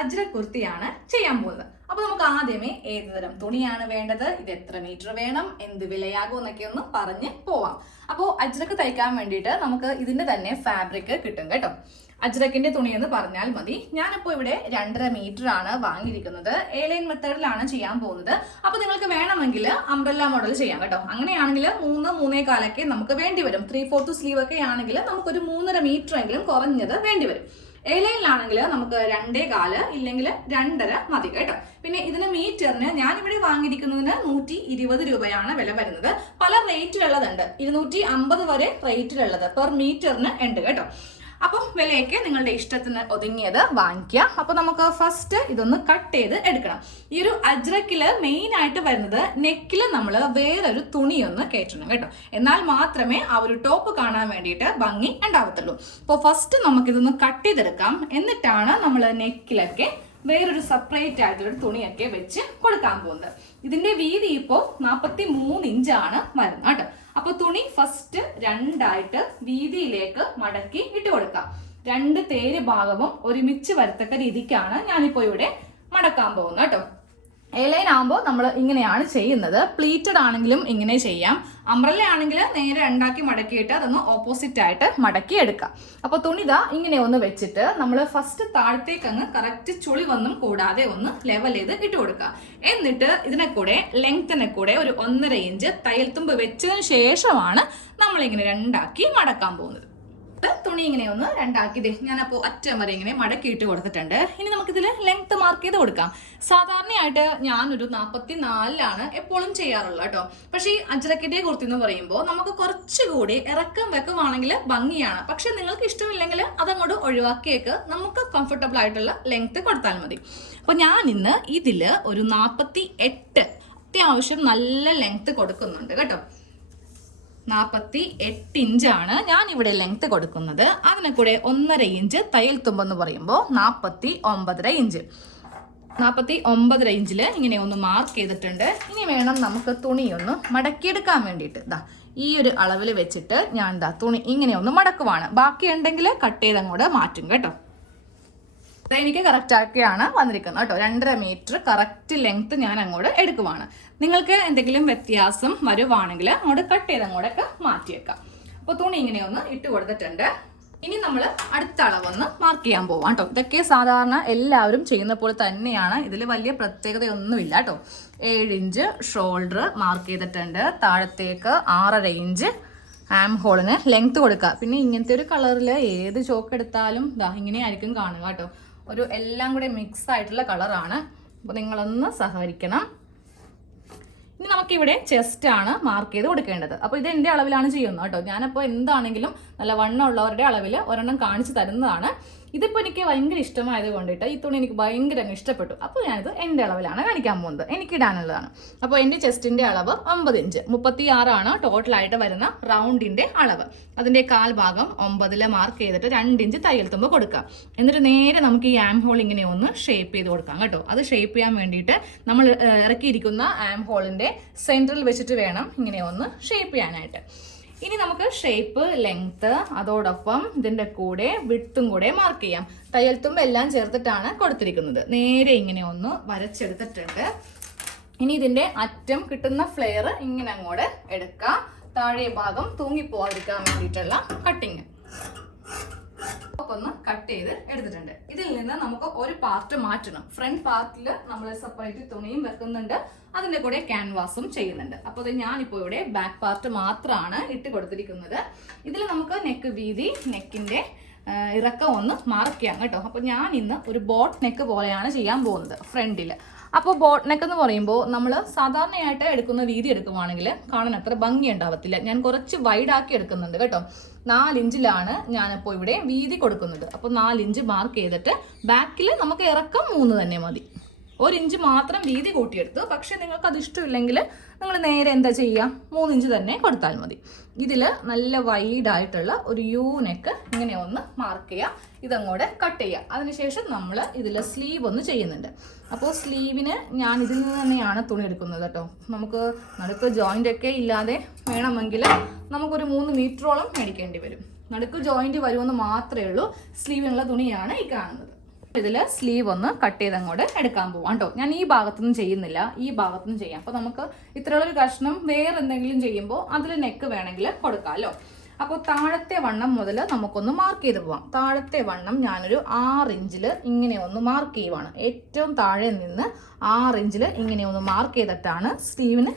അജ്രക് കുർത്തിയാണ് ചെയ്യാൻ പോകുന്നത്. അപ്പോൾ നമുക്ക് ആദ്യമേ ഏത് തരം തുണിയാണ് വേണ്ടത്, ഇത് എത്ര മീറ്റർ വേണം, എന്ത് വിലയാകും എന്നൊക്കെ ഒന്ന് പറഞ്ഞ് പോവാം. അപ്പോൾ അജ്രക് തയ്ക്കാൻ വേണ്ടിയിട്ട് നമുക്ക് ഇതിന്റെ തന്നെ ഫാബ്രിക് കിട്ടും കേട്ടോ. അജ്രക്കിന്റെ തുണി എന്ന് പറഞ്ഞാൽ മതി. ഞാനിപ്പോൾ ഇവിടെ 2.5 മീറ്റർ ആണ് വാങ്ങിയിരിക്കുന്നത്. A-line മെത്തേഡിലാണ് ചെയ്യാൻ പോകുന്നത്. അപ്പോൾ നിങ്ങൾക്ക് വേണമെങ്കിൽ അംബ്രല്ല മോഡൽ ചെയ്യാം കേട്ടോ. അങ്ങനെയാണെങ്കിൽ 3-3.25 നമുക്ക് വേണ്ടി വരും. 3/4 സ്ലീവ് ഒക്കെ ആണെങ്കിൽ നമുക്കൊരു 3.5 മീറ്റർ എങ്കിലും കുറഞ്ഞത് വേണ്ടി വരും. A-lineലാണെങ്കിൽ നമുക്ക് 2.25 ഇല്ലെങ്കിൽ 2.5 മതി കേട്ടോ. പിന്നെ ഇതിന് മീറ്ററിന് ഞാനിവിടെ വാങ്ങിയിരിക്കുന്നതിന് 120 രൂപയാണ് വില വരുന്നത്. പല റേറ്റിലുള്ളതുണ്ട്, 250 വരെ റേറ്റിലുള്ളത് പെർ മീറ്ററിന് ഉണ്ട് കേട്ടോ. അപ്പം വിലയൊക്കെ നിങ്ങളുടെ ഇഷ്ടത്തിന് ഒതുങ്ങിയത് വാങ്ങിക്കുക. അപ്പൊ നമുക്ക് ഫസ്റ്റ് ഇതൊന്ന് കട്ട് ചെയ്ത് എടുക്കണം. ഈ ഒരു അജ്രക്കില് മെയിൻ ആയിട്ട് വരുന്നത് നെക്കില് നമ്മൾ വേറൊരു തുണിയൊന്ന് കയറ്റണം കേട്ടോ. എന്നാൽ മാത്രമേ ആ ഒരു ടോപ്പ് കാണാൻ വേണ്ടിയിട്ട് ഭംഗി ഉണ്ടാവത്തുള്ളൂ. അപ്പോൾ ഫസ്റ്റ് നമുക്കിതൊന്ന് കട്ട് ചെയ്തെടുക്കാം. എന്നിട്ടാണ് നമ്മൾ നെക്കിലൊക്കെ വേറൊരു സെപ്പറേറ്റ് ആയിട്ടുള്ള തുണിയൊക്കെ വെച്ച് കൊടുക്കാൻ പോകുന്നത്. ഇതിന്റെ വീതി ഇപ്പോൾ 43 ഇഞ്ചാണ് വരുന്നത് കേട്ടോ. അപ്പൊ തുണി ഫസ്റ്റ് 2ആയിട്ട് വീതിയിലേക്ക് മടക്കി ഇട്ട് കൊടുക്കാം. 2 തേര് ഭാഗവും ഒരുമിച്ച് വരത്തക്ക രീതിക്കാണ് ഞാനിപ്പോ ഇവിടെ മടക്കാൻ പോകുന്നത് കേട്ടോ. A-line ആകുമ്പോൾ നമ്മൾ ഇങ്ങനെയാണ് ചെയ്യുന്നത്. പ്ലീറ്റഡ് ആണെങ്കിലും ഇങ്ങനെ ചെയ്യാം. അംബ്രല്ല ആണെങ്കിൽ നേരെ 2ആക്കി മടക്കിയിട്ട് അതൊന്ന് ഓപ്പോസിറ്റ് ആയിട്ട് മടക്കി എടുക്കാം. അപ്പൊ തുണിത ഇങ്ങനെ ഒന്ന് വെച്ചിട്ട് നമ്മൾ ഫസ്റ്റ് താഴത്തേക്ക് അങ്ങ് കറക്റ്റ് ചുളി ഒന്നും കൂടാതെ ഒന്ന് ലെവൽ ചെയ്ത് ഇട്ട് കൊടുക്കുക. എന്നിട്ട് ഇതിനെ കൂടെ ലെങ്ത്തിനെ കൂടെ ഒരു 1.5 ഇഞ്ച് തയ്യൽ തുമ്പ് വെച്ചതിന് ശേഷമാണ് നമ്മളിങ്ങനെ 2ആക്കി മടക്കാൻ പോകുന്നത്. തുണി ഇങ്ങനെ ഒന്ന് 2ആക്കി ഞാനപ്പോൾ അറ്റം വരെ ഇങ്ങനെ മടക്കിയിട്ട് കൊടുത്തിട്ടുണ്ട്. ഇനി നമുക്കിതിൽ ലെങ്ത് മാർക്ക് ചെയ്ത് കൊടുക്കാം. സാധാരണയായിട്ട് ഞാനൊരു 44 എപ്പോഴും ചെയ്യാറുള്ളത് കേട്ടോ. പക്ഷേ ഈ അജ്രക്കിന്റെ കുർത്തി എന്ന് പറയുമ്പോൾ നമുക്ക് കുറച്ചുകൂടി ഇറക്കം വെക്കുവാണെങ്കിൽ ഭംഗിയാണ്. പക്ഷെ നിങ്ങൾക്ക് ഇഷ്ടമില്ലെങ്കിൽ അതങ്ങോട്ട് ഒഴിവാക്കിയേക്ക് നമുക്ക് കംഫർട്ടബിൾ ആയിട്ടുള്ള ലെങ്ത് കൊടുത്താൽ മതി. അപ്പോൾ ഞാൻ ഇന്ന് ഇതിൽ ഒരു 48 അത്യാവശ്യം നല്ല ലെങ്ത് കൊടുക്കുന്നുണ്ട് കേട്ടോ. 48 ഇഞ്ചാണ് ഞാൻ ഇവിടെ ലെങ്ത് കൊടുക്കുന്നത്. അതിനെ കൂടെ 1.5 ഇഞ്ച് തയ്യൽ തുമ്പെന്ന് പറയുമ്പോൾ 49.5 ഇഞ്ച്. 49.5 ഇഞ്ചിൽ ഇങ്ങനെ ഒന്ന് മാർക്ക് ചെയ്തിട്ടുണ്ട്. ഇനി വേണം നമുക്ക് തുണിയൊന്ന് മടക്കിയെടുക്കാൻ വേണ്ടിയിട്ട്. ഈ ഒരു അളവിൽ വെച്ചിട്ട് ഞാൻ തുണി ഇങ്ങനെ ഒന്ന് മടക്കുവാണ്. ബാക്കി ഉണ്ടെങ്കിൽ കട്ട് ചെയ്ത് അങ്ങോട്ട് മാറ്റും കേട്ടോ. എനിക്ക് കറക്റ്റ് ആക്കിയാണ് വന്നിരിക്കുന്നത് കേട്ടോ. 2.5 മീറ്റർ കറക്റ്റ് ലെങ്ത് ഞാൻ അങ്ങോട്ട് എടുക്കുവാണ്. നിങ്ങൾക്ക് എന്തെങ്കിലും വ്യത്യാസം വരുവാണെങ്കിൽ അങ്ങോട്ട് കട്ട് ചെയ്ത് അങ്ങോട്ടൊക്കെ മാറ്റിയേക്കാം. അപ്പോൾ തുണി ഇങ്ങനെ ഒന്ന് ഇട്ട് കൊടുത്തിട്ടുണ്ട്. ഇനി നമ്മൾ അടുത്ത അളവൊന്ന് മാർക്ക് ചെയ്യാൻ പോവാം കേട്ടോ. ഇതൊക്കെ സാധാരണ എല്ലാവരും ചെയ്യുന്ന പോലെ തന്നെയാണ്. ഇതിൽ വലിയ പ്രത്യേകതയൊന്നുമില്ല കേട്ടോ. 7 ഇഞ്ച് ഷോൾഡർ മാർക്ക് ചെയ്തിട്ടുണ്ട്. താഴത്തേക്ക് 6.5 ഇഞ്ച് ആം ഹോളിന് ലെങ്ത് കൊടുക്കുക. പിന്നെ ഇങ്ങനത്തെ ഒരു കളറിൽ ഏത് ചോക്ക് എടുത്താലും ഇങ്ങനെയായിരിക്കും കാണുക കേട്ടോ. ഒരു എല്ലാം കൂടെ മിക്സ് ആയിട്ടുള്ള കളറാണ്. അപ്പോൾ നിങ്ങളൊന്ന് സഹകരിക്കണം. ഇനി നമുക്കിവിടെ ചെസ്റ്റ് ആണ് മാർക്ക് ചെയ്ത് കൊടുക്കേണ്ടത്. അപ്പോൾ ഇത് എൻ്റെ അളവിലാണ് ചെയ്യുന്നത് കേട്ടോ. ഞാനപ്പോൾ എന്താണെങ്കിലും നല്ല വണ്ണം ഉള്ളവരുടെ അളവിൽ ഒരെണ്ണം കാണിച്ചു തരുന്നതാണ്. ഇതിപ്പോൾ എനിക്ക് ഭയങ്കര ഇഷ്ടമായത് കൊണ്ടിട്ട് ഈ തുണി എനിക്ക് ഭയങ്കര ഇഷ്ടപ്പെട്ടു. അപ്പോൾ ഞാനിത് എൻ്റെ അളവിലാണ് കാണിക്കാൻ പോകുന്നത്. എനിക്കിടാനുള്ളതാണ്. അപ്പോൾ എൻ്റെ ചെസ്റ്റിൻ്റെ അളവ് 9 ഇഞ്ച്. 36 ടോട്ടലായിട്ട് വരുന്ന റൗണ്ടിൻ്റെ അളവ്. അതിൻ്റെ കാൽഭാഗം 9 മാർക്ക് ചെയ്തിട്ട് 2 ഇഞ്ച് തയ്യൽ തുമ്പ് കൊടുക്കാം. എന്നിട്ട് നേരെ നമുക്ക് ഈ ആം ഹോൾ ഇങ്ങനെ ഒന്ന് ഷേപ്പ് ചെയ്ത് കൊടുക്കാം കേട്ടോ. അത് ഷേപ്പ് ചെയ്യാൻ വേണ്ടിയിട്ട് നമ്മൾ ഇറക്കിയിരിക്കുന്ന ആം ഹോളിൻ്റെ സെൻറ്ററിൽ വെച്ചിട്ട് വേണം ഇങ്ങനെ ഒന്ന് ഷേപ്പ് ചെയ്യാനായിട്ട്. ഇനി നമുക്ക് ഷേപ്പ്, ലെങ്ത്, അതോടൊപ്പം ഇതിൻ്റെ കൂടെ വിട്ടും കൂടെ മാർക്ക് ചെയ്യാം. തയ്യൽ തുമ്പ് എല്ലാം ചേർത്തിട്ടാണ് കൊടുത്തിരിക്കുന്നത്. നേരെ ഇങ്ങനെ ഒന്ന് വരച്ചെടുത്തിട്ടുണ്ട്. ഇനി ഇതിൻ്റെ അറ്റം കിട്ടുന്ന ഫ്ലെയർ ഇങ്ങനെ അങ്ങോട്ട് എടുക്കുക. താഴെ ഭാഗം തൂങ്ങിപ്പോവാതിരിക്കാൻ വേണ്ടിയിട്ടുള്ള കട്ടിങ് ഒന്ന് കട്ട് ചെയ്ത് എടുത്തിട്ടുണ്ട്. ഇതിൽ നിന്ന് നമുക്ക് ഒരു പാർട്ട് മാറ്റണം. ഫ്രണ്ട് പാർട്ടിൽ നമ്മൾ സെപ്പറേറ്റ് തുണിയും വെക്കുന്നുണ്ട്. അതിൻ്റെ കൂടെ ക്യാൻവാസും ചെയ്യുന്നുണ്ട്. അപ്പോൾ ഇത് ഞാനിപ്പോൾ ഇവിടെ ബാക്ക് പാർട്ട് മാത്രമാണ് ഇട്ട് കൊടുത്തിരിക്കുന്നത്. ഇതിൽ നമുക്ക് നെക്ക് വീതി, നെക്കിൻ്റെ ഇറക്കം ഒന്ന് മാർക്ക് ചെയ്യാം കേട്ടോ. അപ്പോൾ ഞാൻ ഇന്ന് ഒരു ബോട്ട് നെക്ക് പോലെയാണ് ചെയ്യാൻ പോകുന്നത് ഫ്രണ്ടിൽ. അപ്പോൾ ബോട്ട് നെക്ക് എന്ന് പറയുമ്പോൾ നമ്മൾ സാധാരണയായിട്ട് എടുക്കുന്ന വീതി എടുക്കുവാണെങ്കിൽ കാണാൻ അത്ര ഭംഗി ഉണ്ടാവത്തില്ല. ഞാൻ കുറച്ച് വൈഡാക്കി എടുക്കുന്നുണ്ട് കേട്ടോ. 4 ഇഞ്ചിലാണ് ഞാനിപ്പോൾ ഇവിടെ വീതി കൊടുക്കുന്നത്. അപ്പോൾ 4 ഇഞ്ച് മാർക്ക് ചെയ്തിട്ട് ബാക്കിൽ നമുക്ക് ഇറക്കം 3 തന്നെ മതി. 1 ഇഞ്ച് മാത്രം വീതി കൂട്ടിയെടുത്തു. പക്ഷെ നിങ്ങൾക്ക് അത് ഇഷ്ടമില്ലെങ്കിൽ നിങ്ങൾ നേരെ എന്താ ചെയ്യുക, 3 ഇഞ്ച് തന്നെ കൊടുത്താൽ മതി. ഇതിൽ നല്ല വൈഡായിട്ടുള്ള ഒരു യു നെക്ക് ഇങ്ങനെ ഒന്ന് മാർക്ക് ചെയ്യുക. ഇതങ്ങോട്ട് കട്ട് ചെയ്യുക. അതിനുശേഷം നമ്മൾ ഇതിൽ സ്ലീവ് ഒന്ന് ചെയ്യുന്നുണ്ട്. അപ്പോൾ സ്ലീവിന് ഞാൻ ഇതിൽ നിന്ന് തന്നെയാണ് തുണി എടുക്കുന്നത് കേട്ടോ. നമുക്ക് നടുക്ക് ജോയിൻ്റ് ഒക്കെ ഇല്ലാതെ വേണമെങ്കിൽ നമുക്കൊരു 3 മീറ്ററോളം മേടിക്കേണ്ടി വരും. നടുക്ക് ജോയിൻറ്റ് വരുമെന്ന് മാത്രമേ ഉള്ളൂ. സ്ലീവിനുള്ള തുണിയാണ് ഈ കാണുന്നത്. ഇതിൽ സ്ലീവ് ഒന്ന് കട്ട് ചെയ്ത് അങ്ങോട്ട് എടുക്കാൻ പോവാം കേട്ടോ. ഞാൻ ഈ ഭാഗത്തൊന്നും ചെയ്യുന്നില്ല, ഈ ഭാഗത്തൊന്നും ചെയ്യാം. അപ്പോൾ നമുക്ക് ഇത്രയുള്ളൊരു കഷ്ണം വേറെ എന്തെങ്കിലും ചെയ്യുമ്പോൾ അതിൽ നെക്ക് വേണമെങ്കിൽ കൊടുക്കാമല്ലോ. അപ്പോൾ താഴത്തെ വണ്ണം മുതൽ നമുക്കൊന്ന് മാർക്ക് ചെയ്ത് പോവാം. താഴത്തെ വണ്ണം ഞാനൊരു 6 ഇഞ്ചിൽ ഇങ്ങനെ ഒന്ന് മാർക്ക് ചെയ്യുവാണ്. ഏറ്റവും താഴെ നിന്ന് 6 ഇഞ്ചിൽ ഇങ്ങനെ ഒന്ന് മാർക്ക് ചെയ്തിട്ടാണ് സ്ലീവിന്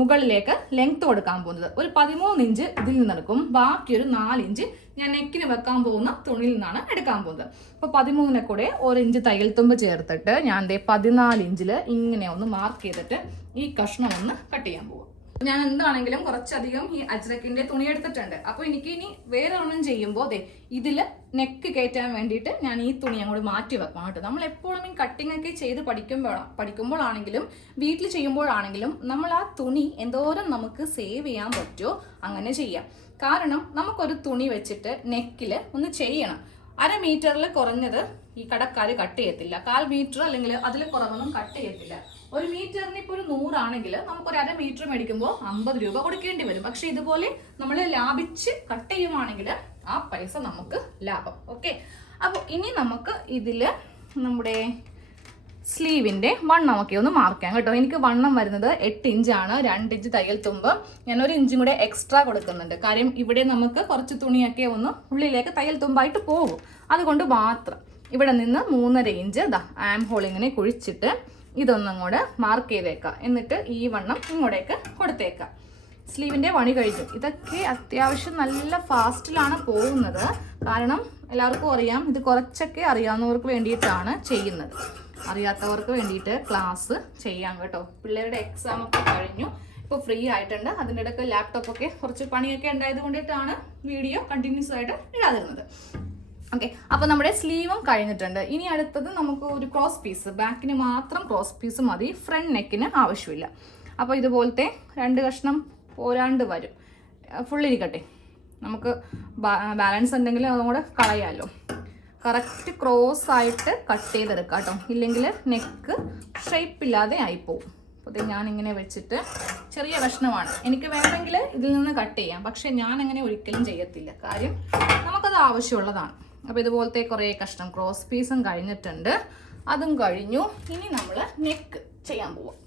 മുകളിലേക്ക് ലെങ്ത് കൊടുക്കാൻ പോകുന്നത്. ഒരു 13 ഇഞ്ച് ഇതിൽ നിന്നെടുക്കും, ബാക്കി ഒരു 4 ഇഞ്ച് ഞാൻ നെക്കിന് വെക്കാൻ പോകുന്ന തുണിയിൽ നിന്നാണ് എടുക്കാൻ പോകുന്നത്. അപ്പോൾ 13 കൂടെ 1 ഇഞ്ച് തയ്യൽ തുമ്പ് ചേർത്തിട്ട് ഞാൻ 14 ഇഞ്ചിൽ ഇങ്ങനെ ഒന്ന് മാർക്ക് ചെയ്തിട്ട് ഈ കഷ്ണം ഒന്ന് കട്ട് ചെയ്യാൻ പോകും. ഞാൻ എന്താണെങ്കിലും കുറച്ചധികം ഈ അജ്രക്കിന്റെ തുണി എടുത്തിട്ടുണ്ട്. അപ്പോൾ എനിക്ക് ഇനി വേറെ ഒന്നും ചെയ്യുമ്പോൾ ഇതില് നെക്ക് കയറ്റാൻ വേണ്ടിയിട്ട് ഞാൻ ഈ തുണി അങ്ങോട്ട് മാറ്റി വെക്കണം കേട്ടോ. നമ്മൾ എപ്പോഴും ഈ കട്ടിങ് ഒക്കെ ചെയ്ത് പഠിക്കുമ്പോഴാണെങ്കിലും വീട്ടിൽ ചെയ്യുമ്പോഴാണെങ്കിലും നമ്മൾ ആ തുണി എന്തോരം നമുക്ക് സേവ് ചെയ്യാൻ പറ്റുമോ അങ്ങനെ ചെയ്യാം. കാരണം നമുക്കൊരു തുണി വെച്ചിട്ട് നെക്കിൽ ഒന്ന് ചെയ്യണം. 1/2 മീറ്ററിൽ കുറഞ്ഞത് ഈ കടക്കാർ കട്ട് ചെയ്യത്തില്ല, 1/4 മീറ്റർ അല്ലെങ്കിൽ അതിൽ കുറവൊന്നും കട്ട് ചെയ്യത്തില്ല. 1 മീറ്ററിന് ഇപ്പോൾ ഒരു 100 ആണെങ്കിൽ നമുക്കൊരു 1/2 മീറ്റർ മേടിക്കുമ്പോൾ 50 രൂപ കൊടുക്കേണ്ടി വരും. പക്ഷെ ഇതുപോലെ നമ്മൾ ലാഭിച്ച് കട്ട് ചെയ്യുവാണെങ്കിൽ ആ പൈസ നമുക്ക് ലാഭം. ഓക്കെ, അപ്പോൾ ഇനി നമുക്ക് ഇതിൽ നമ്മുടെ സ്ലീവിന്റെ വണ്ണമൊക്കെ ഒന്ന് മാർക്ക് ചെയ്യാം കേട്ടോ. എനിക്ക് വണ്ണം വരുന്നത് 8 ഇഞ്ചാണ്, 2 ഇഞ്ച് തയ്യൽ തുമ്പ്. ഞാൻ 1 ഇഞ്ചും കൂടെ എക്സ്ട്രാ കൊടുക്കുന്നുണ്ട്. കാര്യം ഇവിടെ നമുക്ക് കുറച്ച് തുണിയൊക്കെ ഒന്ന് ഉള്ളിലേക്ക് തയ്യൽ തുമ്പായിട്ട് പോകും, അതുകൊണ്ട് മാത്രം. ഇവിടെ നിന്ന് 3.5 ഇഞ്ച് ആം ഹോൾ ഇങ്ങനെ കുഴിച്ചിട്ട് ഇതൊന്നും കൂടെ മാർക്ക് ചെയ്തേക്കാം. എന്നിട്ട് ഈ വണ്ണം ഇങ്ങോട്ടേക്ക് കൊടുത്തേക്കാം. സ്ലീവിന്റെ പണി കഴിഞ്ഞു. ഇതൊക്കെ അത്യാവശ്യം നല്ല ഫാസ്റ്റിലാണ് പോകുന്നത്. കാരണം എല്ലാവർക്കും അറിയാം, ഇത് കുറച്ചൊക്കെ അറിയാവുന്നവർക്ക് വേണ്ടിയിട്ടാണ് ചെയ്യുന്നത്. അറിയാത്തവർക്ക് വേണ്ടിയിട്ട് ക്ലാസ് ചെയ്യാം കേട്ടോ. പിള്ളേരുടെ എക്സാം ഒക്കെ കഴിഞ്ഞു, ഇപ്പോൾ ഫ്രീ ആയിട്ടുണ്ട്. അതിൻ്റെ ഇടയ്ക്ക് ലാപ്ടോപ്പൊക്കെ കുറച്ച് പണിയൊക്കെ ഉണ്ടായത് കൊണ്ടിട്ടാണ് വീഡിയോ കണ്ടിന്യൂസ് ആയിട്ട് ഇടാതിരുന്നത്. ഓക്കെ, അപ്പോൾ നമ്മുടെ സ്ലീവും കഴിഞ്ഞിട്ടുണ്ട്. ഇനി അടുത്തത് നമുക്ക് ഒരു ക്രോസ് പീസ്, ബാക്കിന് മാത്രം ക്രോസ് പീസ് മതി, ഫ്രണ്ട് നെക്കിന് ആവശ്യമില്ല. അപ്പോൾ ഇതുപോലത്തെ 2 കഷ്ണം പോരാണ്ട് വരും. ഫുള്ളിരിക്കട്ടെ, നമുക്ക് ബാലൻസ് ഉണ്ടെങ്കിൽ അതും കൂടെ കളയാമല്ലോ. കറക്റ്റ് ക്രോസ് ആയിട്ട് കട്ട് ചെയ്തെടുക്കാം കേട്ടോ, ഇല്ലെങ്കിൽ നെക്ക് ഷേപ്പില്ലാതെ ആയിപ്പോവും. അപ്പോൾ ഞാനിങ്ങനെ വെച്ചിട്ട് ചെറിയ കഷ്ണമാണ്, എനിക്ക് വേണമെങ്കിൽ ഇതിൽ നിന്ന് കട്ട് ചെയ്യാം. പക്ഷെ ഞാൻ അങ്ങനെ ഒരിക്കലും ചെയ്യത്തില്ല, കാര്യം നമുക്കത് ആവശ്യമുള്ളതാണ്. അപ്പോൾ ഇതുപോലത്തെ കുറേ കഷ്ണം ക്രോസ് പീസും കഴിഞ്ഞിട്ടുണ്ട്, അതും കഴിഞ്ഞു. ഇനി നമ്മൾ നെക്ക് ചെയ്യാൻ പോവാം.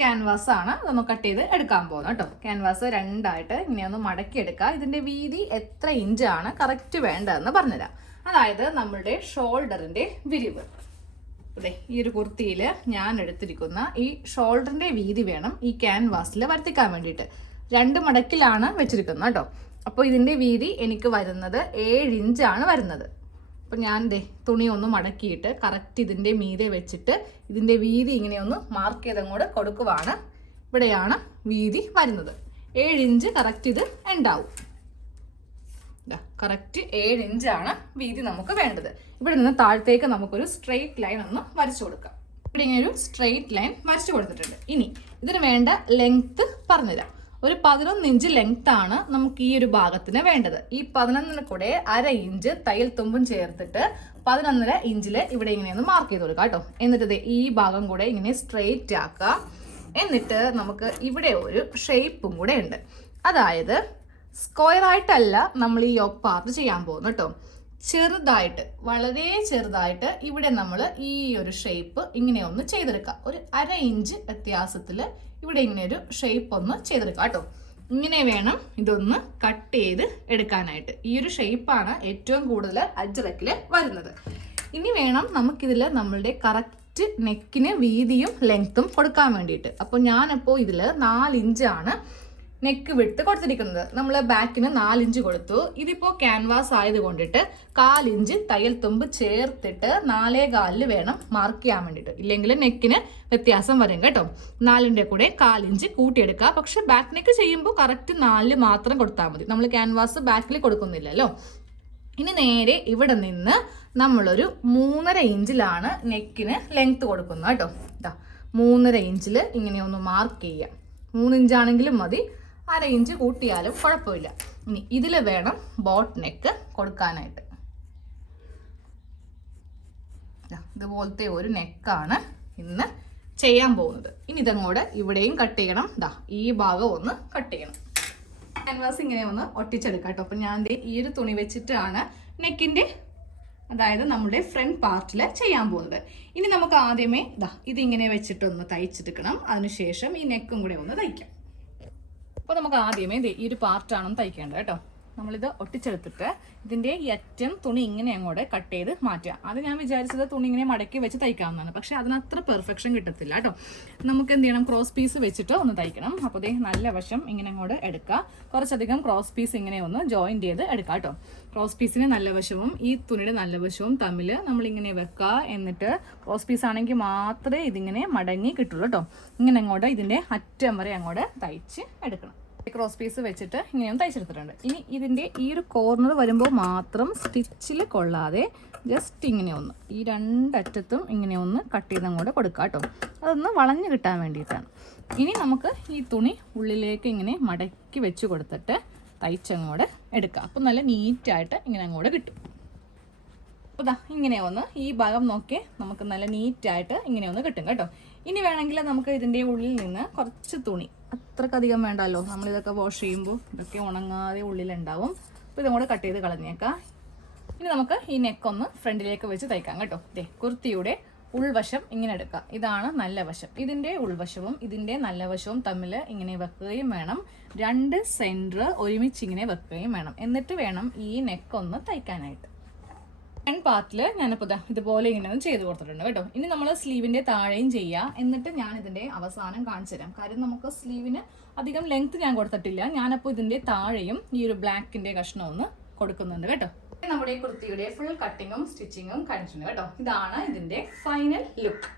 ക്യാൻവാസ് ആണ്, അതൊന്ന് കട്ട് ചെയ്ത് എടുക്കാൻ പോകുന്നത് കേട്ടോ. ക്യാൻവാസ് 2ആയിട്ട് ഇങ്ങനെയൊന്ന് മടക്കി എടുക്കുക. ഇതിന്റെ വീതി എത്ര ഇഞ്ചാണ് കറക്റ്റ് വേണ്ടതെന്ന് പറഞ്ഞുതരാം. അതായത് നമ്മളുടെ ഷോൾഡറിന്റെ വിരിവ്, അതെ ഈ ഒരു കുർത്തിയിൽ ഞാൻ എടുത്തിരിക്കുന്ന ഈ ഷോൾഡറിന്റെ വീതി വേണം ഈ ക്യാൻവാസിൽ വരുത്തിക്കാൻ വേണ്ടിയിട്ട്. 2 മടക്കിലാണ് വെച്ചിരിക്കുന്നത് കേട്ടോ. അപ്പോൾ ഇതിന്റെ വീതി എനിക്ക് വരുന്നത് 7 ഇഞ്ചാണ് വരുന്നത്. അപ്പോൾ ഞാൻ തുണി ഒന്ന് മടക്കിയിട്ട് കറക്റ്റ് ഇതിന്റെ മീതെ വെച്ചിട്ട് ഇതിന്റെ വീതി ഇങ്ങനെയൊന്ന് മാർക്ക് ചെയ്തങ്ങോട്ട് കൊടുക്കുവാണ്. ഇവിടെയാണ് വീതി വരുന്നത്. 7 ഇഞ്ച് കറക്റ്റ് ഇത് ഉണ്ടാവും. കറക്റ്റ് 7 ഇഞ്ചാണ് വീതി നമുക്ക് വേണ്ടത്. ഇവിടെ നിന്ന് താഴത്തേക്ക് നമുക്കൊരു സ്ട്രെയിറ്റ് ലൈൻ ഒന്ന് വരച്ചു കൊടുക്കാം. ഇവിടെ ഇങ്ങനെ ഒരു സ്ട്രെയിറ്റ് ലൈൻ വരച്ചു കൊടുത്തിട്ടുണ്ട്. ഇനി ഇതിന് വേണ്ട ലെങ്ത് പറഞ്ഞുതരാം. ഒരു 11 ഇഞ്ച് ലെങ്ത് ആണ് നമുക്ക് ഈ ഒരു ഭാഗത്തിന് വേണ്ടത്. ഈ 11 കൂടെ 1/2 ഇഞ്ച് തയ്യൽ തുമ്പും ചേർത്തിട്ട് 11.5 ഇഞ്ചിൽ ഇവിടെ ഇങ്ങനെ ഒന്ന് മാർക്ക് ചെയ്ത് കൊടുക്കാം കേട്ടോ. എന്നിട്ട് ഈ ഭാഗം കൂടെ ഇങ്ങനെ സ്ട്രെയിറ്റ് ആക്കുക. എന്നിട്ട് നമുക്ക് ഇവിടെ ഒരു ഷേപ്പും കൂടെ ഉണ്ട്. അതായത് സ്ക്വയർ ആയിട്ടല്ല നമ്മൾ ഈ യോക്ക് പാർട്ട് ചെയ്യാൻ പോകുന്നു കേട്ടോ. ചെറുതായിട്ട്, വളരെ ചെറുതായിട്ട് ഇവിടെ നമ്മൾ ഈ ഒരു ഷേപ്പ് ഇങ്ങനെ ഒന്ന് ചെയ്തെടുക്കാം. ഒരു 1/2 ഇഞ്ച് വ്യത്യാസത്തിൽ ഇവിടെ ഇങ്ങനെ ഒരു ഷേപ്പ് ഒന്ന് ചെയ്തെടുക്കാം കേട്ടോ. ഇങ്ങനെ വേണം ഇതൊന്ന് കട്ട് ചെയ്ത് എടുക്കാനായിട്ട്. ഈ ഒരു ഷേപ്പാണ് ഏറ്റവും കൂടുതൽ അജ്രക്കിൽ വരുന്നത്. ഇനി വേണം നമുക്കിതിൽ നമ്മളുടെ കറക്റ്റ് നെക്കിന് വീതിയും ലെങ്ത്തും കൊടുക്കാൻ വേണ്ടിയിട്ട്. അപ്പോൾ ഞാനിപ്പോൾ ഇതിൽ 4 ഇഞ്ചാണ് നെക്ക് വിട്ട് കൊടുത്തിരിക്കുന്നത്. നമ്മൾ ബാക്കിന് 4 ഇഞ്ച് കൊടുത്തു. ഇതിപ്പോൾ ക്യാൻവാസ് ആയത് കൊണ്ടിട്ട് 1/4 ഇഞ്ച് തയ്യൽ തുമ്പ് ചേർത്തിട്ട് 4.25 വേണം മാർക്ക് ചെയ്യാൻ വേണ്ടിയിട്ട്. ഇല്ലെങ്കിൽ നെക്കിന് വ്യത്യാസം വരും കേട്ടോ. 4ന്റെ കൂടെ 1/4 ഇഞ്ച് കൂട്ടിയെടുക്കുക. പക്ഷെ ബാക്ക് നെക്ക് ചെയ്യുമ്പോൾ കറക്റ്റ് 4 മാത്രം കൊടുത്താൽ മതി. നമ്മൾ ക്യാൻവാസ് ബാക്കിൽ കൊടുക്കുന്നില്ലല്ലോ. ഇനി നേരെ ഇവിടെ നിന്ന് നമ്മളൊരു 3.5 ഇഞ്ചിലാണ് നെക്കിന് ലെങ്ത് കൊടുക്കുന്നത് കേട്ടോ. 3.5 ഇഞ്ചിൽ ഇങ്ങനെ ഒന്ന് മാർക്ക് ചെയ്യുക. 3 ഇഞ്ചാണെങ്കിലും മതി, 1/2 ഇഞ്ച് കൂട്ടിയാലും കുഴപ്പമില്ല. ഇനി ഇതിൽ വേണം ബോട്ട് നെക്ക് കൊടുക്കാനായിട്ട്. ഇതുപോലത്തെ ഒരു നെക്കാണ് ഇന്ന് ചെയ്യാൻ പോകുന്നത്. ഇനി ഇതങ്ങോട്ട് ഇവിടെയും കട്ട് ചെയ്യണം. ഈ ഭാഗം ഒന്ന് കട്ട് ചെയ്യണം. ക്യാൻവാസ് ഇങ്ങനെ ഒന്ന് ഒട്ടിച്ചെടുക്കാം കേട്ടോ. അപ്പം ഞാൻ ഈ ഒരു തുണി വെച്ചിട്ടാണ് നെക്കിൻ്റെ അതായത് നമ്മുടെ ഫ്രണ്ട് പാർട്ടിൽ ചെയ്യാൻ പോകുന്നത്. ഇനി നമുക്ക് ആദ്യമേ ഇതിങ്ങനെ വെച്ചിട്ടൊന്ന് തയ്ച്ചെടുക്കണം. അതിനുശേഷം ഈ നെക്കും കൂടെ ഒന്ന് തയ്ക്കാം. അപ്പോൾ നമുക്ക് ആദ്യമേ ഈ ഒരു പാർട്ടാണ് തയ്ക്കേണ്ടത് കേട്ടോ. നമ്മളിത് ഒട്ടിച്ചെടുത്തിട്ട് ഇതിൻ്റെ ഈ അറ്റം തുണി ഇങ്ങനെ അങ്ങോട്ട് കട്ട് ചെയ്ത് മാറ്റുക. അത് ഞാൻ വിചാരിച്ചത് തുണി ഇങ്ങനെ മടക്കി വെച്ച് തയ്ക്കാവുന്നതാണ്, പക്ഷേ അതിനത്ര പെർഫെക്ഷൻ കിട്ടത്തില്ല കേട്ടോ. നമുക്ക് എന്ത് ചെയ്യണം, ക്രോസ് പീസ് വെച്ചിട്ട് ഒന്ന് തയ്ക്കണം. അപ്പോൾ നല്ല വശം ഇങ്ങനെ അങ്ങോട്ട് എടുക്കുക. കുറച്ചധികം ക്രോസ് പീസ് ഇങ്ങനെ ഒന്ന് ജോയിൻറ്റ് ചെയ്ത് എടുക്കുക കേട്ടോ. ക്രോസ് പീസിന് നല്ല വശവും ഈ തുണിയുടെ നല്ല വശവും തമ്മിൽ നമ്മളിങ്ങനെ വെക്കുക. എന്നിട്ട് ക്രോസ് പീസ് ആണെങ്കിൽ മാത്രമേ ഇതിങ്ങനെ മടങ്ങി കിട്ടുള്ളൂ കേട്ടോ. ഇങ്ങനെ അങ്ങോട്ട് ഇതിൻ്റെ അറ്റം വരെ അങ്ങോട്ട് തയ്ച്ച് എടുക്കണം. ക്രോസ് പീസ് വെച്ചിട്ട് ഇങ്ങനെയൊന്ന് തയ്ച്ചെടുത്തിട്ടുണ്ട്. ഇനി ഇതിൻ്റെ ഈ ഒരു കോർണർ വരുമ്പോൾ മാത്രം സ്റ്റിച്ചിൽ കൊള്ളാതെ ജസ്റ്റ് ഇങ്ങനെ ഒന്ന് ഈ രണ്ടറ്റത്തും ഇങ്ങനെ ഒന്ന് കട്ട് ചെയ്ത് അങ്ങോട്ട് കൊടുക്കുക കേട്ടോ. അതൊന്ന് വളഞ്ഞ് കിട്ടാൻ വേണ്ടിയിട്ടാണ്. ഇനി നമുക്ക് ഈ തുണി ഉള്ളിലേക്ക് ഇങ്ങനെ മടക്കി വെച്ച് കൊടുത്തിട്ട് തയ്ച്ചങ്ങോട്ട് എടുക്കുക. അപ്പം നല്ല നീറ്റായിട്ട് ഇങ്ങനെ അങ്ങോട്ട് കിട്ടും. അപ്പോൾ ഇങ്ങനെ ഒന്ന് ഈ ഭാഗം നോക്കി നമുക്ക് നല്ല നീറ്റായിട്ട് ഇങ്ങനെ ഒന്ന് കിട്ടും കേട്ടോ. ഇനി വേണമെങ്കിൽ നമുക്ക് ഇതിൻ്റെ ഉള്ളിൽ നിന്ന് കുറച്ച് തുണി, അത്രക്കധികം വേണ്ടല്ലോ, നമ്മളിതൊക്കെ വാഷ് ചെയ്യുമ്പോൾ ഇതൊക്കെ ഉണങ്ങാതെ ഉള്ളിലുണ്ടാവും. അപ്പോൾ ഇതും കൂടെ കട്ട് ചെയ്ത് കളഞ്ഞേക്കാം. ഇനി നമുക്ക് ഈ നെക്കൊന്ന് ഫ്രണ്ടിലേക്ക് വെച്ച് തയ്ക്കാം കേട്ടോ. കുർത്തിയുടെ ഉൾവശം ഇങ്ങനെ എടുക്കുക. ഇതാണ് നല്ല വശം. ഇതിൻ്റെ ഉൾവശവും ഇതിൻ്റെ നല്ല വശവും തമ്മിൽ ഇങ്ങനെ വെക്കുകയും വേണം. രണ്ട് സെൻറ്റർ ഒരുമിച്ച് ഇങ്ങനെ വെക്കുകയും വേണം. എന്നിട്ട് വേണം ഈ നെക്കൊന്ന് തയ്ക്കാനായിട്ട്. ഫ്രണ്ട് പാർട്ടിൽ ഞാനിപ്പോൾ ഇതുപോലെ ഇങ്ങനെ ഒന്ന് ചെയ്ത് കൊടുത്തിട്ടുണ്ട് കേട്ടോ. ഇനി നമ്മൾ സ്ലീവിൻ്റെ താഴെയും ചെയ്യുക. എന്നിട്ട് ഞാൻ ഇതിൻ്റെ അവസാനം കാണിച്ചു തരാം. കാര്യം നമുക്ക് സ്ലീവിന് അധികം ലെങ്ത് ഞാൻ കൊടുത്തിട്ടില്ല. ഞാനപ്പോൾ ഇതിൻ്റെ താഴെയും ഈ ഒരു ബ്ലാക്കിൻ്റെ കഷ്ണം ഒന്ന് കൊടുക്കുന്നുണ്ട് കേട്ടോ. നമ്മുടെ കുർത്തിയുടെ ഫുൾ കട്ടിങ്ങും സ്റ്റിച്ചിങ്ങും കഴിഞ്ഞിട്ടുണ്ട് കേട്ടോ. ഇതാണ് ഇതിൻ്റെ ഫൈനൽ ലുക്ക്.